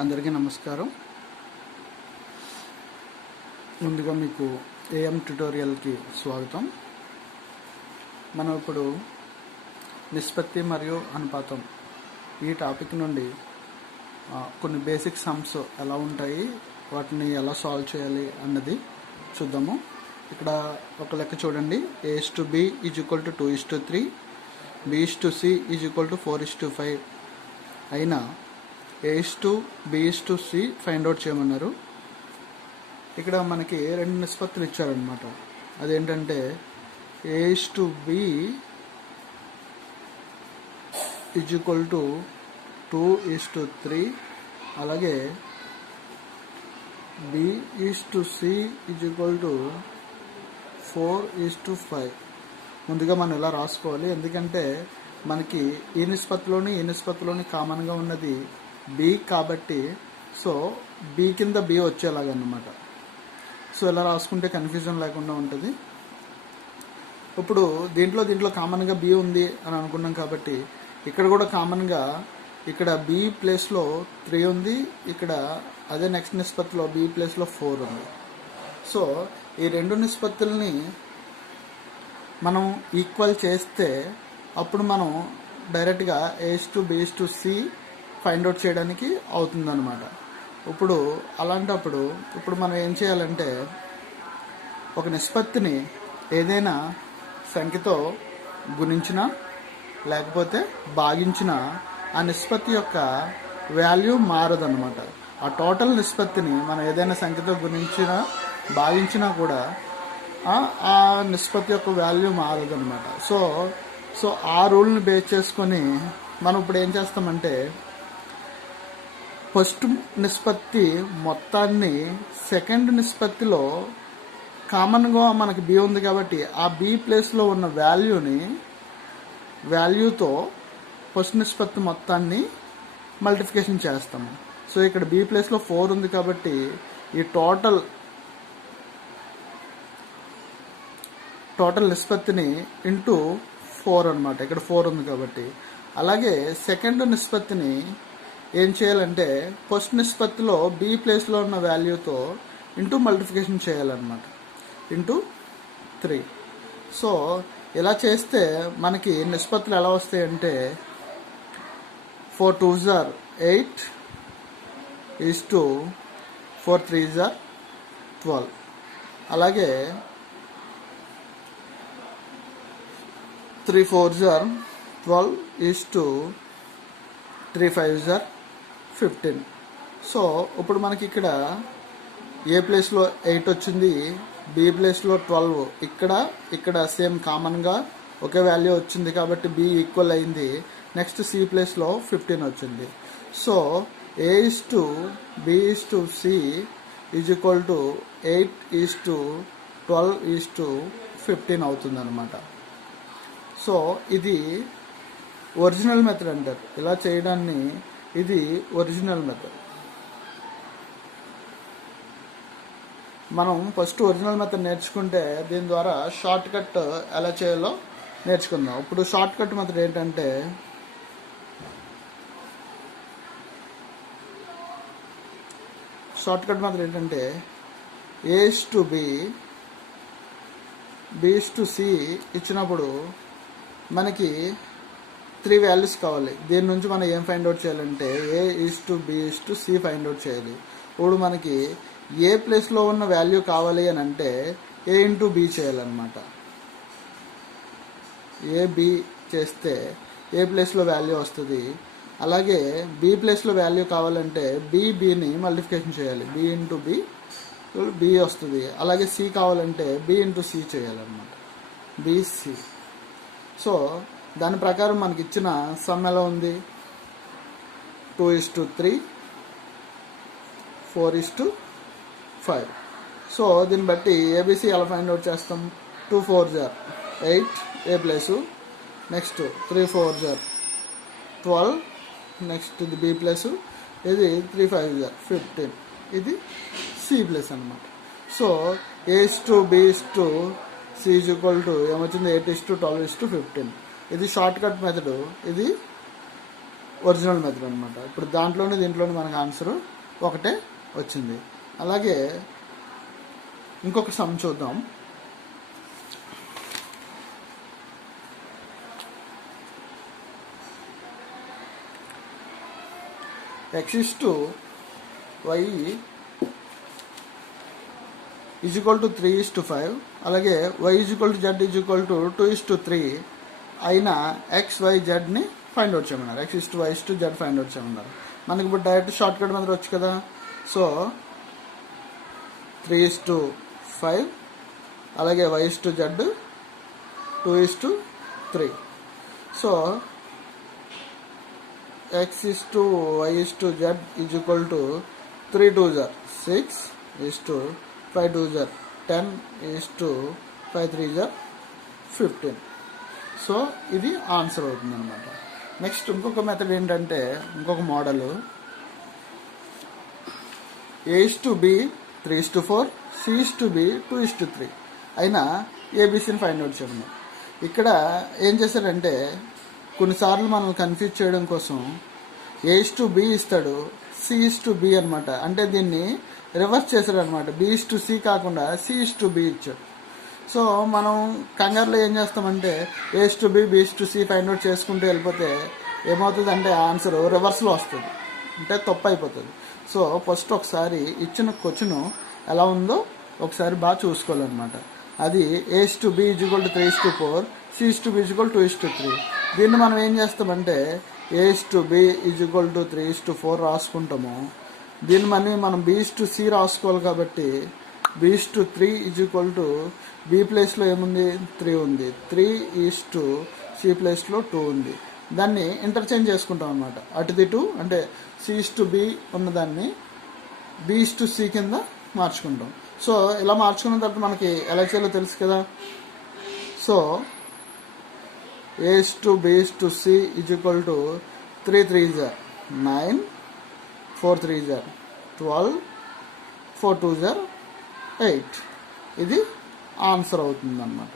అందరికీ నమస్కారం. ముందుగా మీకు ఏఎం ట్యుటోరియల్కి స్వాగతం. మనం ఇప్పుడు నిష్పత్తి మరియు అనుపాతం ఈ టాపిక్ నుండి కొన్ని బేసిక్ సమ్స్ ఎలా ఉంటాయి, వాటిని ఎలా సాల్వ్ చేయాలి అన్నది చూద్దాము. ఇక్కడ ఒక లెక్క చూడండి. A/B = 2:3, B/C = 4:5 అయినా A/B/C ఫైండ్ అవుట్ చేయమన్నారు. ఇక్కడ మనకి రెండు నిష్పత్తులు ఇచ్చారనమాట. అదేంటంటే A/B = 2:3, అలాగే B/C = 4:5. ముందుగా మనం ఇలా రాసుకోవాలి, ఎందుకంటే మనకి ఈ నిష్పత్తిలోని కామన్గా ఉన్నది B కాబట్టి, సో B కింద B వచ్చేలాగన్నమాట. సో ఇలా రాసుకుంటే కన్ఫ్యూజన్ లేకుండా ఉంటుంది. ఇప్పుడు దీంట్లో కామన్గా B ఉంది అని అనుకున్నాం కాబట్టి, ఇక్కడ కూడా కామన్గా ఇక్కడ B ప్లేస్లో 3 ఉంది, ఇక్కడ అదే నెక్స్ట్ నిష్పత్తిలో B ప్లేస్లో 4 ఉంది. సో ఈ రెండు నిష్పత్తుల్ని మనం ఈక్వల్ చేస్తే అప్పుడు మనం డైరెక్ట్గా A/B/C ఫైండ్ అవుట్ చేయడానికి అవుతుందన్నమాట. ఇప్పుడు మనం ఏం చేయాలంటే, ఒక నిష్పత్తిని ఏదైనా సంఖ్యతో గుణించినా లేకపోతే భాగించినా ఆ నిష్పత్తి యొక్క వాల్యూ మారదన్నమాట. ఆ టోటల్ నిష్పత్తిని మనం ఏదైనా సంఖ్యతో గుణించినా భాగించినా కూడా ఆ నిష్పత్తి యొక్క వాల్యూ మారదన్నమాట. సో ఆ రూల్ని బేస్ చేసుకొని మనం ఇప్పుడు ఏం చేస్తామంటే, ఫస్ట్ నిష్పత్తి మొత్తాన్ని సెకండ్ నిష్పత్తిలో కామన్గా మనకి B ఉంది కాబట్టి ఆ B ప్లేస్లో ఉన్న వాల్యూతో ఫస్ట్ నిష్పత్తి మొత్తాన్ని మల్టిప్లికేషన్ చేస్తాము. సో ఇక్కడ B ప్లేస్లో 4 ఉంది కాబట్టి ఈ టోటల్ నిష్పత్తిని ఇంటూ 4 అనమాట. ఇక్కడ 4 ఉంది కాబట్టి. అలాగే సెకండ్ నిష్పత్తిని ఏం చేయాలంటే, ఫస్ట్ నిష్పత్తిలో B ప్లేస్లో ఉన్న వాల్యూతో ఇంటూ మల్టిప్లికేషన్ చేయాలన్నమాట, ఇంటూ 3. సో ఇలా చేస్తే మనకి నిష్పత్తులు ఎలా వస్తాయంటే 4 2s are 8 4 3s are 12, అలాగే 3 4s are 12 3 5s are 15. So ఇప్పుడు మనకి ఇక్కడ ఏ ప్లేస్లో 8 వచ్చింది, B ప్లేస్లో 12, ఇక్కడ సేమ్ కామన్గా ఒకే వాల్యూ వచ్చింది కాబట్టి B ఈక్వల్ అయింది. నెక్స్ట్ C ప్లేస్లో 15 వచ్చింది. సో A/B/C = 8:12:15 అవుతుంది అనమాట. సో ఇది ఒరిజినల్ మెథడ్ అంటారు. ఇలా చేయడాన్ని ఇది ఒరిజినల్ మెథడ్. మనం ఫస్ట్ ఒరిజినల్ మెథడ్ నేర్చుకుంటే దీని ద్వారా షార్ట్ కట్ ఎలా చేయాలో నేర్చుకుందాం. ఇప్పుడు షార్ట్ కట్ మెథడ్ ఏంటంటే, A/B B/C ఇచ్చినప్పుడు మనకి 3 వాల్యూస్ కావాలి. దీని నుంచి మనం ఏం ఫైండ్ అవుట్ చేయాలంటే A/B/C ఫైండ్ అవుట్ చేయాలి. ఇప్పుడు మనకి ఏ ప్లేస్లో ఉన్న వాల్యూ కావాలి అని అంటే A/B చేయాలన్నమాట. AB చేస్తే ఏ ప్లేస్లో వాల్యూ వస్తుంది. అలాగే B ప్లేస్లో వాల్యూ కావాలంటే Bని మల్టిప్లికేషన్ చేయాలి. B వస్తుంది. అలాగే C కావాలంటే B/C చేయాలన్నమాట, BC. సో దాని ప్రకారం మనకి ఇచ్చిన సమ్ ఎలా ఉంది, 2:3 4:5. సో దీన్ని బట్టి ABC ఎలా ఫైండ్ అవుట్ చేస్తాం, 2 4s are 8 A place, next 3 4s are 12, next ఇది B ప్లేసు, ఇది 3 5s are 15, ఇది C ప్లేస్ అనమాట. సో A/B/C ఏమొచ్చింది, 8:12:15. ఇది షార్ట్ కట్ మెథడ్. ఇది ఒరిజినల్ మెథడ్ అనమాట. ఇప్పుడు దీంట్లోని మనకు ఆన్సర్ ఒకటే వచ్చింది. అలాగే ఇంకొక సమ్ చూద్దాం. x/y = 3:5, అలాగే y = z = 2:3 అయిన XYZని ఫైండ్ అవుట్ చేయమన్నారు. x/y/z ఫైండ్ అవుట్ చేయమన్నారు. మనకి ఇప్పుడు డైరెక్ట్ షార్ట్ కట్ మీద వచ్చు కదా. సో 3:5 అలాగే y/z 2:3. So x/y/z = 3 2s 6 5 2s 10 5 3s 15. So ఇది ఆన్సర్ అవుతుంది అనమాట. నెక్స్ట్ ఇంకొక మెథడ్ ఏంటంటే, ఇంకొక మోడల్ A/B 3:4 C/B 2:3 అయినా ఏబిసిని ఫైండ్ అవుట్ చేయమన్నారు. ఇక్కడ ఏం చేశారంటే, కొన్నిసార్లు మనం కన్ఫ్యూజ్ చేయడం కోసం A/B ఇస్తాడు, C/B అనమాట. అంటే దీన్ని రివర్స్ చేశాడు అనమాట. B/C కాకుండా C/B ఇచ్చాడు. సో మనం కంగారులో ఏం చేస్తామంటే A/B B/C ఫైండ్ అవుట్ చేసుకుంటూ వెళ్ళిపోతే ఏమవుతుంది అంటే ఆన్సర్ రివర్స్లో వస్తుంది, అంటే తప్పు అయిపోతుంది. సో ఫస్ట్ ఒకసారి ఇచ్చిన క్వశ్చన్ ఎలా ఉందో ఒకసారి బాగా చూసుకోవాలన్నమాట. అది A/B = 3:4 C/B = 2:3. దీన్ని మనం ఏం చేస్తామంటే A/B = 3:4 రాసుకుంటాము. దీన్ని మనం B/C రాసుకోవాలి కాబట్టి B/3 = B ప్లేస్లో ఏముంది 3 ఉంది, 3:C ప్లేస్లో 2 ఉంది. దాన్ని ఇంటర్చేంజ్ చేసుకుంటాం అనమాట. అటుది 2 అంటే C/B ఉన్నదాన్ని B/C కింద మార్చుకుంటాం. సో ఇలా మార్చుకున్న తర్వాత మనకి ఎలా చేయాలో తెలుసు కదా. So A/B/C = 3 3s 9 4 3s 12 4 2s 8. ఇది ఆన్సర్ అవుతుంది అన్నమాట.